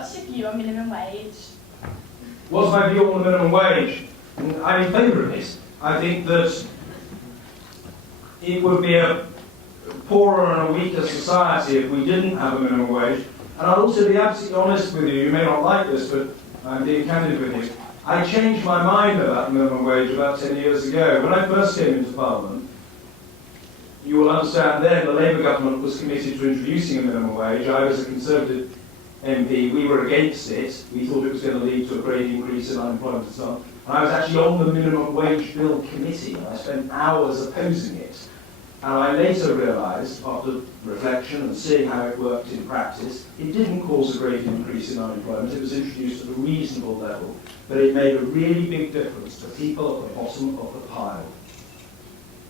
What's your view on minimum wage? What's my view on the minimum wage? I'm in favour of it. I think that it would be a poorer and a weaker society if we didn't have a minimum wage. And I'll also be absolutely honest with you, you may not like this, but I'm being candid with you. I changed my mind about minimum wage about 10 years ago. When I first came into Parliament, you will understand then the Labour government was committed to introducing a minimum wage. I was a Conservative MP, we were against it. We thought it was going to lead to a great increase in unemployment and so on. And I was actually on the minimum wage bill committee, and I spent hours opposing it. And I later realised, after reflection and seeing how it worked in practice, it didn't cause a great increase in unemployment. It was introduced at a reasonable level, but it made a really big difference to people at the bottom of the pile.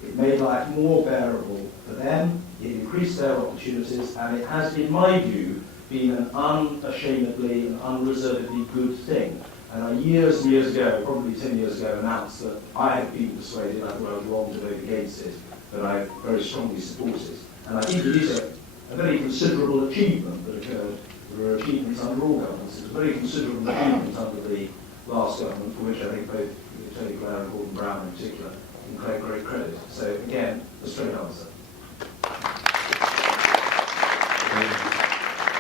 It made life more bearable for them, it increased their opportunities, and it has, in my view, been an unashamedly and unreservedly good thing. And I years and years ago, probably 10 years ago, announced that I had been persuaded, I thought I was wrong to vote against it, but I very strongly support it. And I think it is a very considerable achievement that occurred. There were achievements under all governments. It was a very considerable achievement under the last government, for which I think both Tony Blair and Gordon Brown in particular can claim great credit. So again, a straight answer.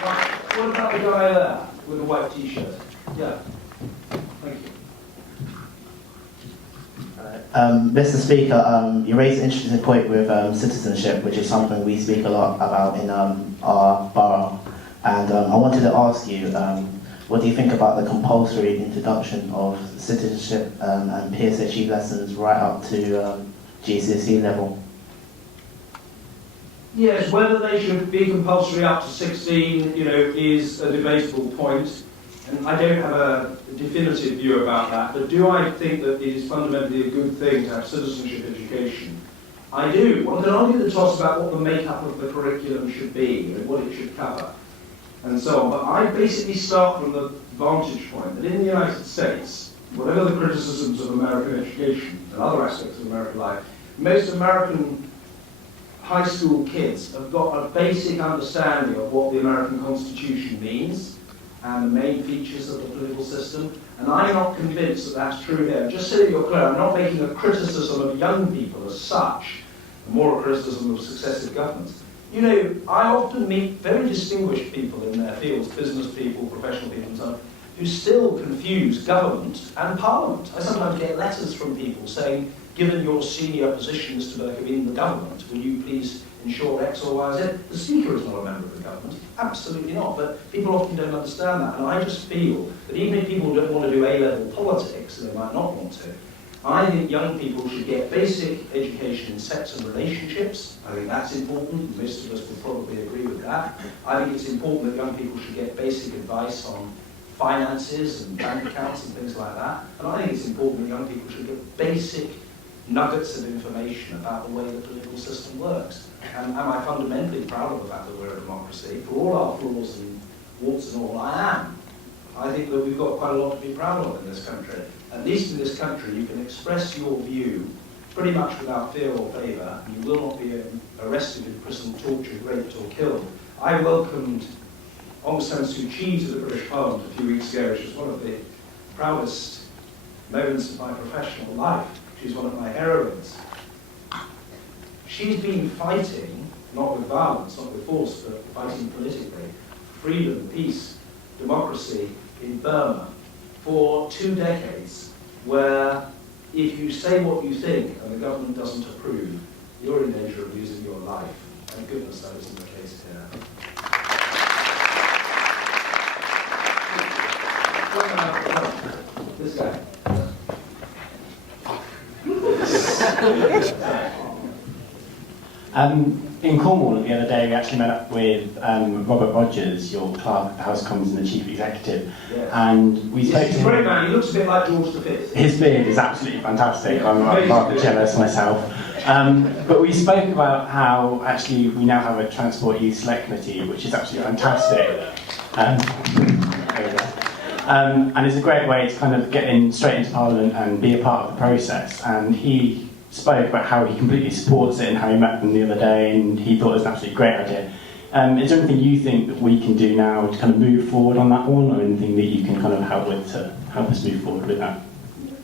Right. What about the guy there with the white t-shirt? Yeah. Thank you. Mr. Speaker, you raised an interesting point with citizenship, which is something we speak a lot about in our borough. And I wanted to ask you, what do you think about the compulsory introduction of citizenship and PSHE lessons right up to GCSE level? Yes, whether they should be compulsory up to 16, is a debatable point. And I don't have a definitive view about that, but do I think that it is fundamentally a good thing to have citizenship education? I do. One can argue the toss about what the makeup of the curriculum should be, what it should cover, and so on. But I basically start from the vantage point that in the United States, whatever the criticisms of American education and other aspects of American life, most American high school kids have got a basic understanding of what the American Constitution means and the main features of the political system, and I'm not convinced that that's true here. Just so that you're clear, I'm not making a criticism of young people as such, more a criticism of successive governments. I often meet very distinguished people in their fields, business people, professional people and so on, who still confuse government and parliament. I sometimes get letters from people saying, given your senior position, Mr. Bercow, in the government, will you please ensure X or Y, Z? The Speaker is not a member of the government, absolutely not, but people often don't understand that, and I just feel that even if people don't want to do A-level politics, and they might not want to, I think young people should get basic education in sex and relationships. I think that's important, most of us would probably agree with that. I think it's important that young people should get basic advice on finances and bank accounts and things like that, and I think it's important that young people should get basic nuggets of information about the way the political system works. And am I fundamentally proud of the fact that we're a democracy? For all our flaws and warts and all, I am. I think that we've got quite a lot to be proud of in this country. At least in this country, you can express your view pretty much without fear or favour. You will not be arrested, imprisoned, tortured, raped or killed. I welcomed Aung San Suu Kyi to the British Parliament a few weeks ago, which was one of the proudest moments of my professional life. She's one of my heroines. She's been fighting, not with violence, not with force, but fighting politically, freedom, peace, democracy in Burma for 2 decades, where if you say what you think and the government doesn't approve, you're in danger of losing your life. Thank goodness that isn't the case here. This guy. In Cornwall the other day we actually met up with Robert Rogers, your clerk at the House of Commons and the Chief Executive, yes. And we spoke to him. He's a great man, he looks a bit like George V. His beard is absolutely fantastic, I'm rather jealous myself. But we spoke about how actually we now have a Transport Youth Select Committee, which is absolutely fantastic. And it's a great way to kind of get in straight into Parliament and be a part of the process. And he spoke about how he completely supports it and how he met them the other day and he thought it was an absolutely great idea. Is there anything you think that we can do now to kind of move forward on that one, or anything that you can kind of help with to help us move forward with that?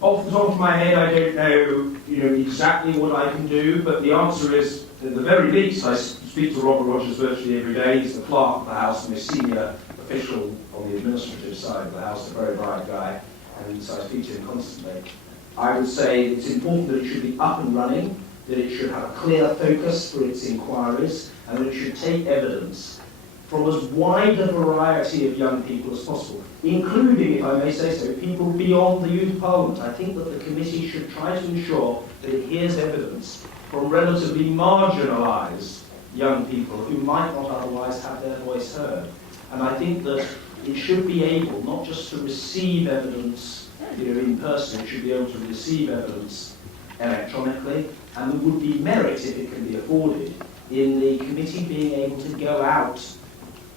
Off the top of my head, I don't know, exactly what I can do, but the answer is, at the very least, I speak to Robert Rogers virtually every day. He's the clerk of the House and a senior official on the administrative side of the House, a very bright guy, and so I speak to him constantly. I would say it's important that it should be up and running, that it should have a clear focus for its inquiries, and that it should take evidence from as wide a variety of young people as possible, including, if I may say so, people beyond the Youth Parliament. I think that the committee should try to ensure that it hears evidence from relatively marginalised young people who might not otherwise have their voice heard. And I think that it should be able not just to receive evidence in person, it should be able to receive evidence electronically, and there would be merit, if it can be afforded, in the committee being able to go out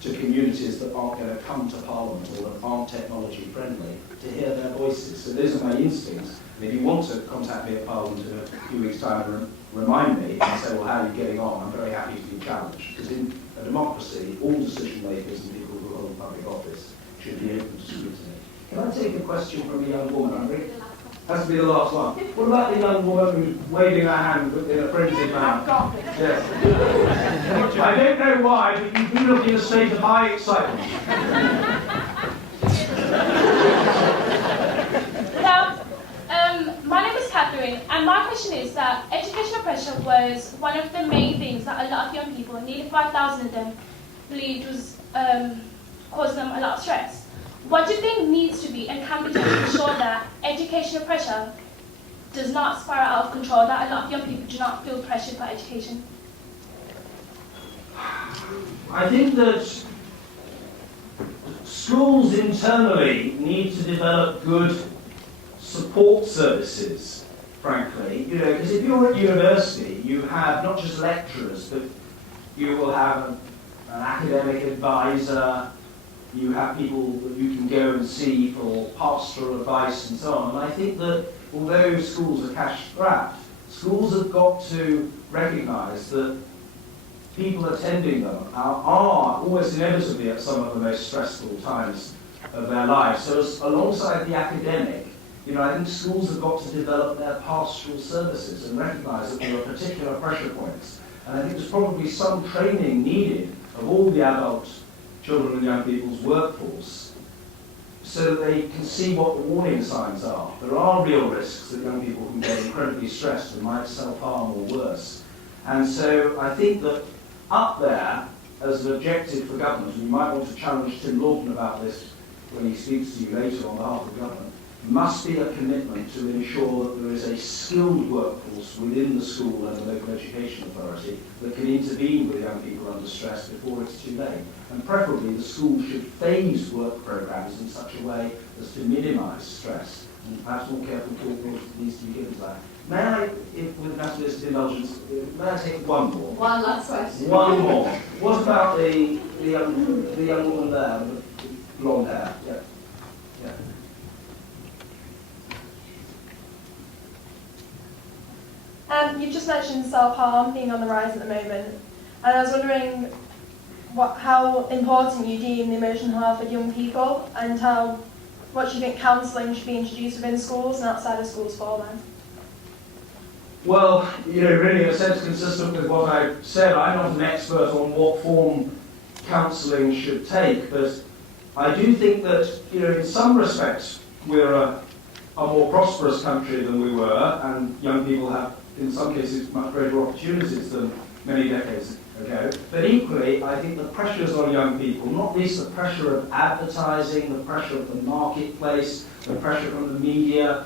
to communities that aren't going to come to Parliament or that aren't technology friendly to hear their voices. So those are my instincts. And if you want to contact me at Parliament in a few weeks' time and remind me and say, well, how are you getting on? I'm very happy to be challenged. Because in a democracy, all decision makers and people who hold public office should be open to scrutiny. Can I take a question from a young woman? Has to be the last one. What about the young woman who's waving her hand in a frenzied manner? Yes. I don't know why, but you do look in a state of high excitement. My name is Catherine, and my question is that educational pressure was one of the main things that a lot of young people, nearly 5,000 of them, believed was causing them a lot of stress. What do you think needs to be and can be done to ensure that educational pressure does not spiral out of control, that a lot of young people do not feel pressured by education? I think that schools internally need to develop good support services, frankly. Because if you're at university, you have not just lecturers, but you will have an academic advisor, you have people that you can go and see for pastoral advice and so on. And I think that although schools are cash-strapped, schools have got to recognise that people attending them are almost inevitably at some of the most stressful times of their lives. So alongside the academic, I think schools have got to develop their pastoral services and recognise that there are particular pressure points. And I think there's probably some training needed of all the adult children and young people's workforce so that they can see what the warning signs are. There are real risks that young people can get incredibly stressed and might self-harm or worse. And so I think that up there, as an objective for government, and you might want to challenge Tim Lawton about this when he speaks to you later on behalf of government, must be a commitment to ensure that there is a skilled workforce within the school and the local education authority that can intervene with young people under stress before it's too late. And preferably the school should phase work programmes in such a way as to minimise stress. And perhaps more careful thought needs to be given to that. May I, with nationalist indulgence, may I take one more? One last question. One more. What about the young woman there with the blonde hair? Yeah. You've just mentioned self-harm being on the rise at the moment, and I was wondering how important you deem the emotional health of young people, and what do you think counselling should be introduced within schools and outside of schools for them? Well, really in a sense consistent with what I said, I'm not an expert on what form counselling should take, but I do think that, in some respects, we're a more prosperous country than we were, and young people have, in some cases, much greater opportunities than many decades ago. But equally, I think the pressures on young people, not least the pressure of advertising, the pressure of the marketplace, the pressure from the media,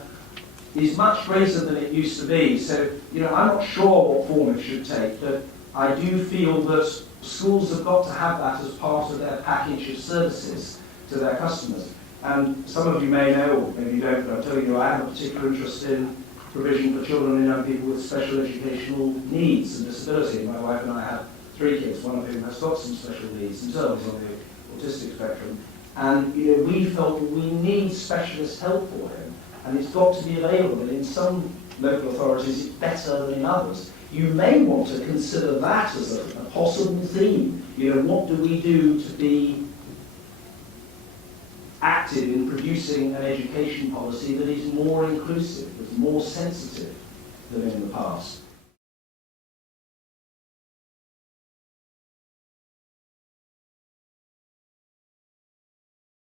is much greater than it used to be. So, I'm not sure what form it should take, but I do feel that schools have got to have that as part of their package of services to their customers. And some of you may know, or maybe you don't, but I'm telling you, I have a particular interest in provision for children and young people with special educational needs and disability. My wife and I have 3 kids, one of whom has got some special needs themselves on the autistic spectrum. And we felt that we need specialist help for him, and it's got to be available. And in some local authorities, it's better than in others. you may want to consider that as a possible theme. You know, what do we do to be active in producing an education policy that is more inclusive, that's more sensitive than in the past?